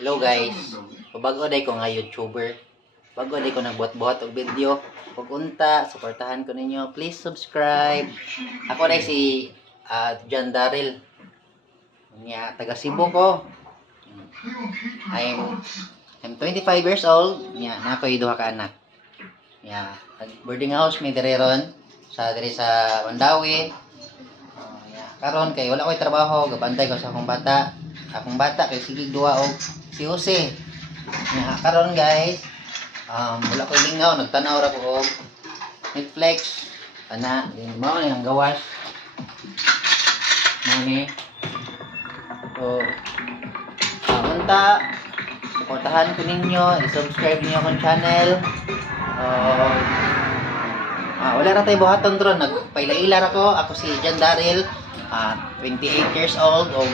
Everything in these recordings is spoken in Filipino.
Hello guys, bago day ko nga YouTuber. Bago day ko nagbuhat-buhat og video. Kung unta, suportahan ko ninyo. Please subscribe. Ako day si John Daryl. Nya taga Cebu ko. I'm 25 years old. Nya na ko'y duha ka anak. Nya boarding house may dire ron sa Mandawi. Karon kay wala ko'y trabaho, gabantay ko sa akong bata. Akong bata kay sige duha og si Jose. Nya karon guys, wala ko'y lingaw, nagtanaw ra ko og Netflix. Ana, din mao ni ang gawas. Mani. So, unta, suportahan ko ninyo, i-subscribe niyo akong channel. Wala na tayo buhaton dron, nagpaila-ila ako. Ako si John Daryl, 28 years old, o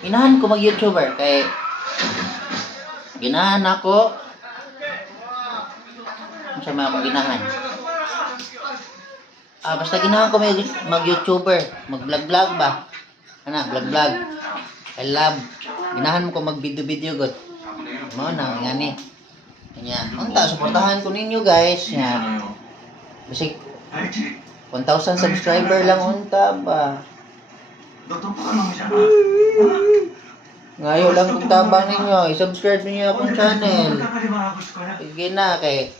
ginahan ko mag-YouTuber kay ginahan ako. Ano sa mga akong ginahan? Basta ginahan ko mag-YouTuber, mag-vlog-vlog ba? Ano, vlog-vlog. I love. Ginahan mo ko mag-video-video good. Mo na ngani. Kanya, unta suportahan ko ninyo guys. Nya. Bisik 1,000 subscriber lang unta ba. Ngayon lang kung tabang ninyo, i-subscribe niyo akong channel. Sige na kay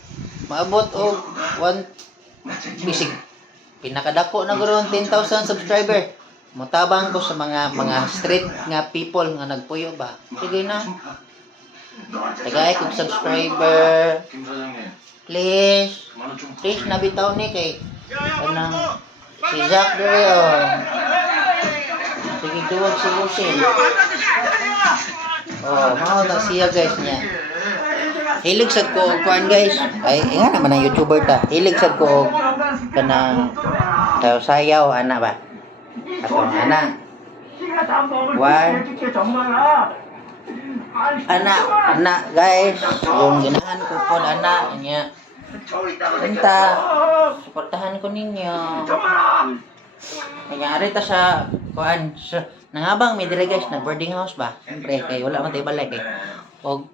maabot og 1 bisig. Pinakadako na guro 10,000 subscriber. Mutabang ko sa mga street nga people nga nagpuyo ba. Sige na. Tagay kog subscriber. Please. Please nabitaw ni kay kanang si Jack dere oh. Sige tuwag si Busin. Mao na siya guys niya. Hilig sad ko kuan guys. Ay nga naman ang YouTuber ta. Hilig sad ko kanang sayaw ana ba. Atong ana. Ana guys. Yung ginahan ko pod ana niya. Unta, suportahan ko ninyo. Kanyari ta sa kuan nangabang may dire guys na boarding house ba. Siyempre kay wala man tay balay kay og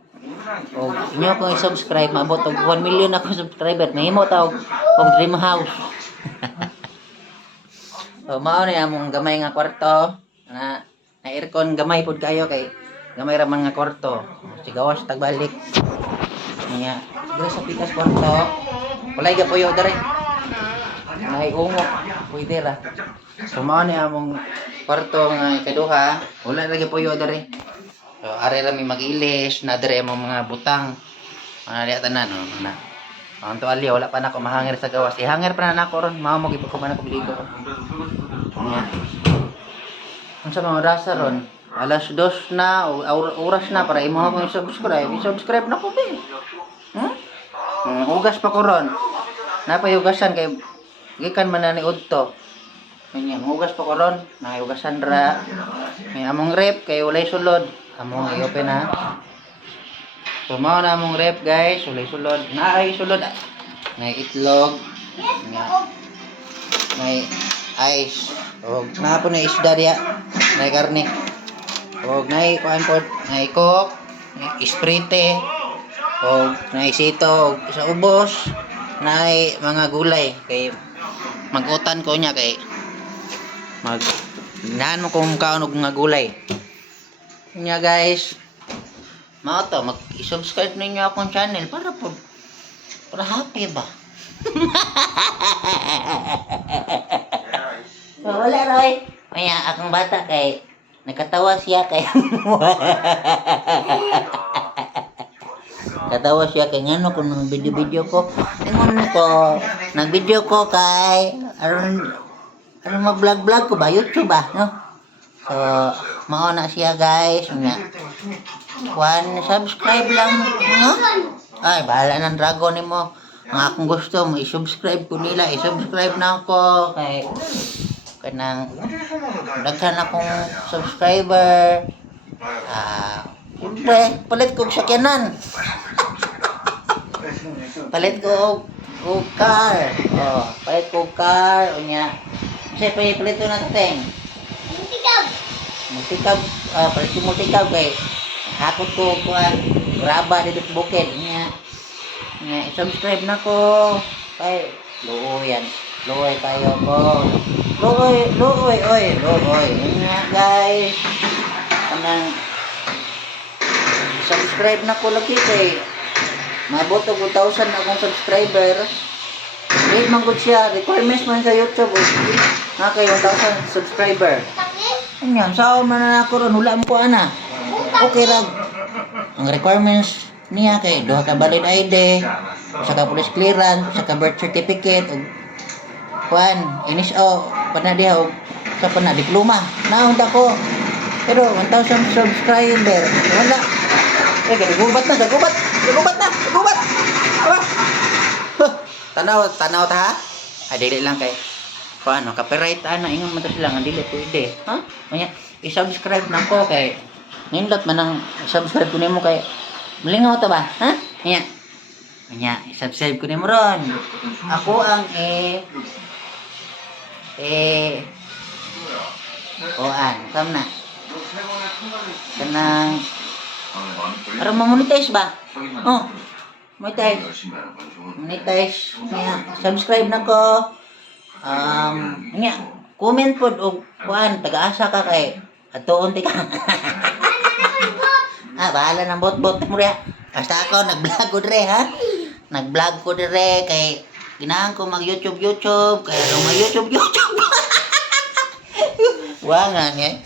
inyo kung i-subscribe maabot og 1 million ako subscriber mahimo ta og dream house. So mao ni among gamay nga kwarto na aircon gamay pod kayo kay gamay ra man nga kwarto. Sigawas tagbalik. Nya dire sa pikas kwarto walay ga puyo dire. Nay ungo pwede ra. So mao ni among kwarto nga ikaduha wala ra ga puyo dire. So are ra mi magilis na dire among mga butang. Diya tanan no na. Ang tuwalya wala pa nako mahangir sa gawas. Ihangir pa na nako ron mao mo gipakuman ako ligo. Ang sa mga oras ron alas 2 na oras na para imo ako subscribe. I-subscribe na ko be. Hugas pa ko ron. Napayugasan kay gikan man na ni udto. Kanya hugas pa ko ron, nahugasan ra. May among rep kay walay sulod. Among i-open na. So mao na among rep guys, walay sulod. Naay sulod. May itlog. May ice. Og napo na isda diya. May karne. Og nay kuan pod, nay coke, nay sprite. Og nay sito sa ubos. Nay mga gulay kay magutan ko niya kay ganahan mo kung kaon og mga gulay. Nya guys, mao to mag-subscribe ninyo akong channel para happy ba. So, wala roy. Kaya akong bata kay nakatawa siya kay katawa siya kay ngano kung video ko. Ingon ko, nag-video ko kay aron mag-vlog ko ba YouTube ba, no? So, mao na siya guys. Nya. Subscribe lang, no? Ay, bahala ng dragon nimo. Ang akong gusto mo i-subscribe ko nila, i-subscribe na ako kay kanang daghan akong subscriber. Siyempre, palit ko sakyanan. Palit ko car. Palit ko car. Unya. Kasi palit ko na tateng. multikab, palit yung multikab kay hakot ko kuan graba dito sa bukid niya. Subscribe na ko kay luoy kayo ko. Luoy nga guys. Kanang subscribe na ko lagi kay mabot og 1,000 na akong subscriber. Need man gud siya, requirements man sa YouTube na kay 1,000 subscriber. Anya, sao man na ako ron, wala mo ko ana. Okay ra. Ang requirements niya kay duha ka valid ID, saka police clearance, saka birth certificate ug kuan, NSO, panadiha og sa diploma. Naon ta ko. Pero 1,000 subscriber, wala. Gubat na. Aba. Tanaw ta ha? Ay dili lang kay paano copyright ana ingon man ta sila nga dili pwede. Ha? Nya i-subscribe na ko kay nindot man ang subscribe ko nimo kay malingaw ta ba? Ha? Nya i-subscribe ko nimo ron. Ako ang kam na. Kanang para ma-monetize ba? Oh. Monetize. Subscribe na ko. Comment pod og kuan taga-asa ka kay atuon ti ka. Bahala ng bot-bot mo rin. Basta ako nag-vlog ko dire ha. Nag-vlog ko dire kay ginahan ko mag-YouTube kay mag-YouTube. Wangay.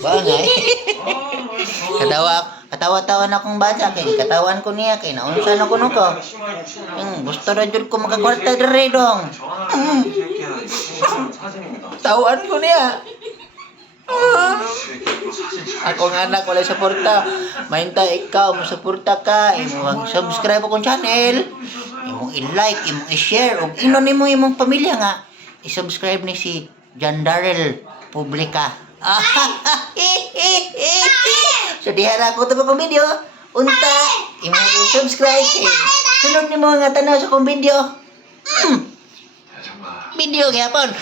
Katawa-tawa na akong bata kay katawan ko niya kay naunsa na kuno ko. Gusto ra jud ko makakwarta dire dong. Tawan ko niya. Ako nga anak wala suporta. Mainta ikaw mo suporta ka, imong subscribe akong channel. Imong i-like, imong i-share ug inon nimo imong pamilya nga i-subscribe ni si John Darrell Publica. So dihara ko to kong video. Unta, imong i-subscribe kay sunod nimo nga tanaw sa kong video. Video gyapon.